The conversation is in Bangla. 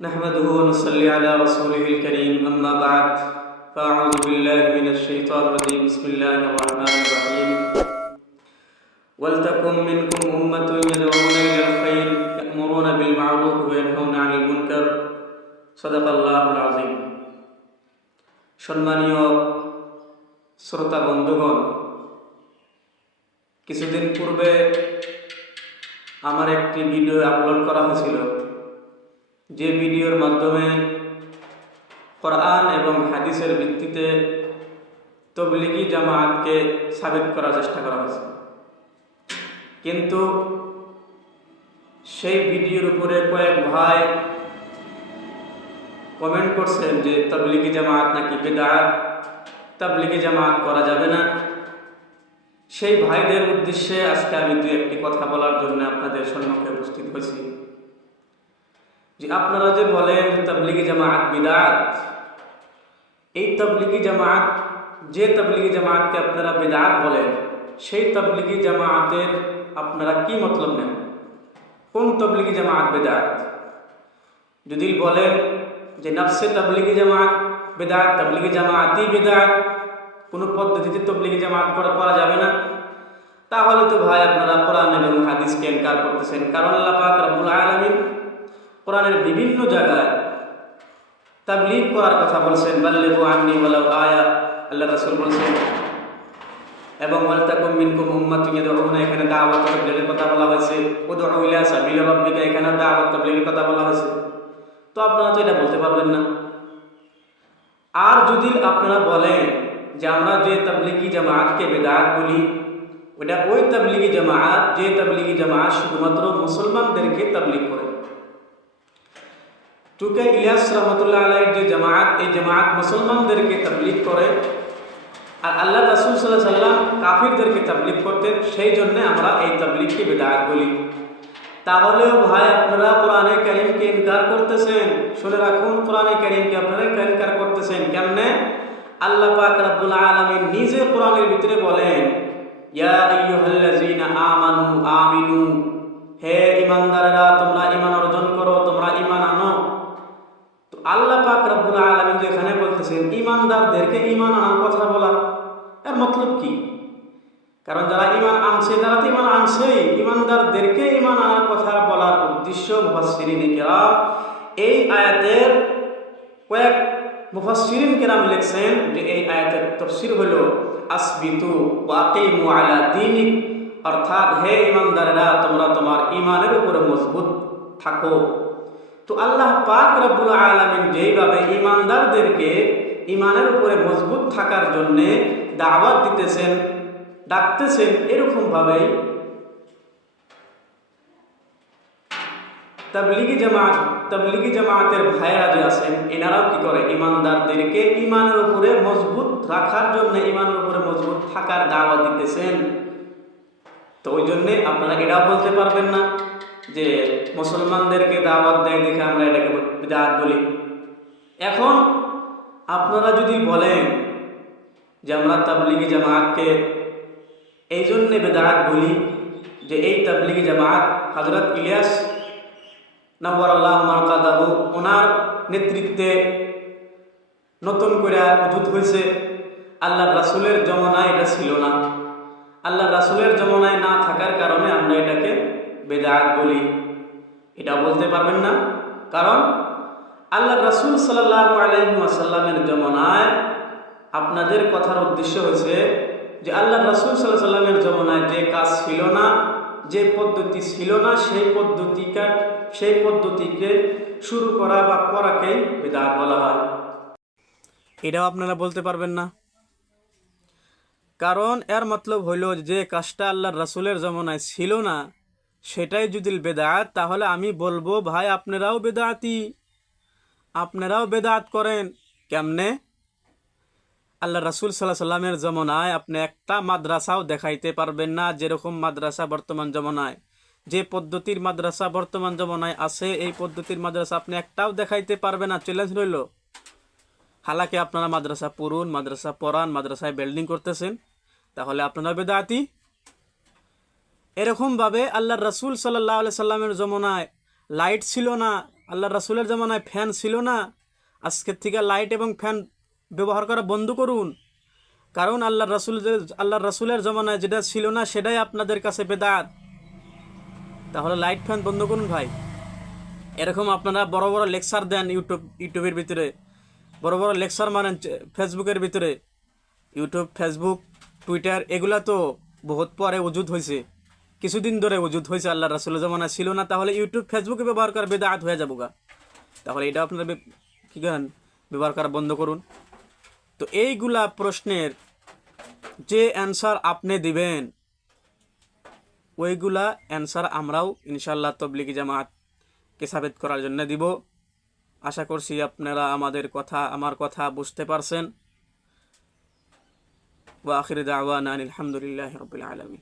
نحمده ونصلي على رسوله الكريم أما بعد فأعوذ بالله من الشيطان الرجيم بسم الله الرحمن الرحيم ولتكن منكم أمة يدعون إلى الخير يأمرون بالمعروف وينهون عن المنكر صدق الله العظيم সম্মানীয় শ্রোতা বন্ধুগণ কিছুদিন পূর্বে আমার একটি ভিডিও আপলোড করা হয়েছিল যে ভিডিওর মাধ্যমে কোরআন এবং হাদিসের ভিত্তিতে তবলিগি জামায়াতকে সাবিত করার চেষ্টা করা হয়েছে। কিন্তু সেই ভিডিওর উপরে কয়েক ভাই কমেন্ট করছেন যে তবলিগি জামায়াত নাকি বেদাত তবলিগি জামায়াত করা যাবে না। সেই ভাইদের উদ্দেশ্যে আজকে আমি দু একটি কথা বলার জন্য আপনাদের সম্মুখে উপস্থিত হয়েছি। যে আপনারা যে বলেন তবলিগি জামায়াত বিদাত, এই তবলিগি জামায়াত, যে তবলিগি জামায়াতকে আপনারা বিদাত বলেন, সেই তবলিগি জামায়াতের আপনারা কি মতলব নেন? কোন তবলিগি জামায়াত বেদাত? যদি বলেন যে নফসে তবলিগি জামাত বেদাত, তবলিগি জামায়াতি বেদাত, কোনো পদ্ধতিতে তবলিগি জামাত করা করা যাবে না, তাহলে তো ভাই আপনারা কোরআন এবং হাদিসকে এনকার করতেছেন। কারণ আল্লাহ পাক রব্বুল আলামিন কোরআনের বিভিন্ন জায়গায় তাবলিগ করার কথা বলছেন বাল্লেবু আন্নি ওয়ালাউ আয়া আল্লাহ রাসূল বলছেন, এবং ওয়ালতাকুম মিনকুম উম্মাতুন ইয়াদউনা, এখানে দাওয়াত তাবলীগের কথা বলা হয়েছে, উদউ ইলা সাবিল রাব্বিকা এখানে দাওয়াত তাবলীগের কথা বলা হয়েছে। তো আপনারা তো এটা বলতে পারবেন না। আর যদি আপনারা বলেন যে আমরা যে তাবলিগি জামাতকে বেদাত বলি, ওটা ওই তাবলিগি জামাত, যে তাবলিগি জামাত শুধুমাত্র মুসলমানদেরকে তাবলিগ করে। টুকে ইলিয়াস রহমতুল্লাহ আলাইয়ের যে জামাত এই জামাত মুসলমানদেরকে তাবলিগ করে আর আল্লাহ রাসুল সাল্লাহ সাল্লাম কাফিরদেরকে তাবলিগ করতেন সেই জন্য আমরা এই তাবলিগকে বেদাত বলি। তাহলেও ভাই, আপনারা কোরআনে কারিমকে ইনকার করতেছেন। শুনে রাখুন, কোরআনে কারিমকে আপনারা ইনকার করতেছেন। কেমনে? আল্লাহ পাক রাব্বুল আলামিন নিজে কোরআনের ভিতরে বলেন, ইয়া আইয়ুহাল্লাযীনা আমানু আমিনু, হে ঈমানদারেরা বলতেছেন ঈমানদারদেরকে ঈমান আনার কথা বলা। এর মতলব কি? কারণ যারা ইমান আনছে তারা তো ইমান আনছেই ইমানদারদেরকে ইমান আনার কথা বলার উদ্দেশ্য মুফাসসিরিন কেরাম। এই আয়াতের কয়েক মুফাসসিরিন কেরাম লিখছেন যে এই আয়াতের তফসির হলো, আসবিতু ওয়াকিমু আলা দীনিক। অর্থাৎ হে ইমানদারেরা, তোমরা তোমার ইমানের উপরে মজবুত থাকো। তো আল্লাহ পাক রব্বুল আলামিন যেইভাবে ইমানদারদেরকে ইমানের উপরে মজবুত থাকার জন্যে দাওয়াত দিতেছেন, ডাকতেছেন এরকম ভাবেই তাবলিগি জামাত, তাবলিগি জামাতের ভাইয়েরা যে আছেন, এনারাও কি করে? ইমানদারদেরকে ইমানের উপরে মজবুত রাখার জন্য, ইমানের উপরে মজবুত থাকার দাওয়া দিতেছেন। তো ওই জন্যে আপনারা এটাও বলতে পারবেন না যে মুসলমানদেরকে দাওয়াত দেয় দেখে আমরা এটাকে বিদাত বলি। এখন আপনারা যদি বলেন যে আমরা তাবলিগি জামাতকে এই জন্যে বেদাত বলি যে এই তাবলিগি জামাত হজরত ইলিয়াস নব্বর আল্লাহ মারকাদাহু ওনার নেতৃত্বে নতুন করে উজুত হয়েছে আল্লাহ রাসুলের জমানায় এটা ছিল না। আল্লাহ রাসুলের জমানায় না থাকার কারণে আমরা এটাকে বেদাত বলি। এটা বলতে পারবেন না, কারণ আল্লাহ রাসুল সাল্লাহ আলহিমাসাল্লামের জমনায় আপনাদের কথার উদ্দেশ্য হয়েছে যে আল্লাহ রাসুল সাল্লাহ সাল্লামের জমানায় যে কাজ ছিল না, যে পদ্ধতি ছিল না, সেই পদ্ধতিকা, সেই পদ্ধতিকে শুরু করা বা করাকেই বেদাত বলা হয়। এটাও আপনারা বলতে পারবেন না। কারণ এর মতলব হইল যে কাজটা আল্লাহ রাসুলের জমানায় ছিল না, সেটাই যদি বেদাত, তাহলে আমি বলব, ভাই, আপনারাও বেদাতি। আপনারাও বেদাত করেন। কেমনে? আল্লাহ রাসুল সাল্লাহ সাল্লামের জমনায় আপনি একটা মাদ্রাসাও দেখাইতে পারবেন না যেরকম মাদ্রাসা বর্তমান জমনায়। যে পদ্ধতির মাদ্রাসা বর্তমান জমনায় আছে, এই পদ্ধতির মাদ্রাসা আপনি একটাও দেখাইতে পারবেন না। চ্যালেঞ্জ রইল হালাকে আপনারা মাদ্রাসা পড়ুন, মাদ্রাসা পড়ান, মাদ্রাসায় বিল্ডিং করতেছেন, তাহলে আপনারা বেদাতি। এরকমভাবে আল্লাহ রসুল সাল্লাহ সাল্লামের জমনায় লাইট ছিল না আল্লাহ রাসুলের জামানায় ফ্যান ছিল না। আজকের থেকে লাইট এবং ফ্যান ব্যবহার করা বন্ধ করুন। কারণ আল্লাহ রাসুল আল্লাহ রাসুলের জমানায় যেটা ছিল না, সেটাই আপনাদের কাছে বেদাত। তাহলে লাইট ফ্যান বন্ধ করুন ভাই। এরকম আপনারা বড় বড় লেকচার দেন ইউটিউব, ইউটিউবের ভিতরে। বড় বড় লেকচার মানেন ফেসবুকের ভিতরে। ইউটিউব, ফেসবুক, টুইটার, এগুলা তো বহুত পরে ওজুদ হয়েছে কিছুদিন ধরে ওজুদ হয়েছে আল্লাহ রাসুলের জমানায় ছিল না, তাহলে ইউটিউব ফেসবুকে ব্যবহার করা বেদাত হয়ে যাব গা। তাহলে এটা আপনারা কি করেন? ব্যবহার করা বন্ধ করুন। তো এইগুলা প্রশ্নের যে অ্যান্সার আপনি দিবেন, ওইগুলা অ্যান্সার আমরাও ইনশাল্লাহ তবলিগি জামাতকে সাবেত করার জন্য দিব। আশা করছি আপনারা আমাদের কথা, আমার কথা বুঝতে পারছেন। ওয়া আখির দাওয়ানা আলহামদুলিল্লাহ রবিল আলমী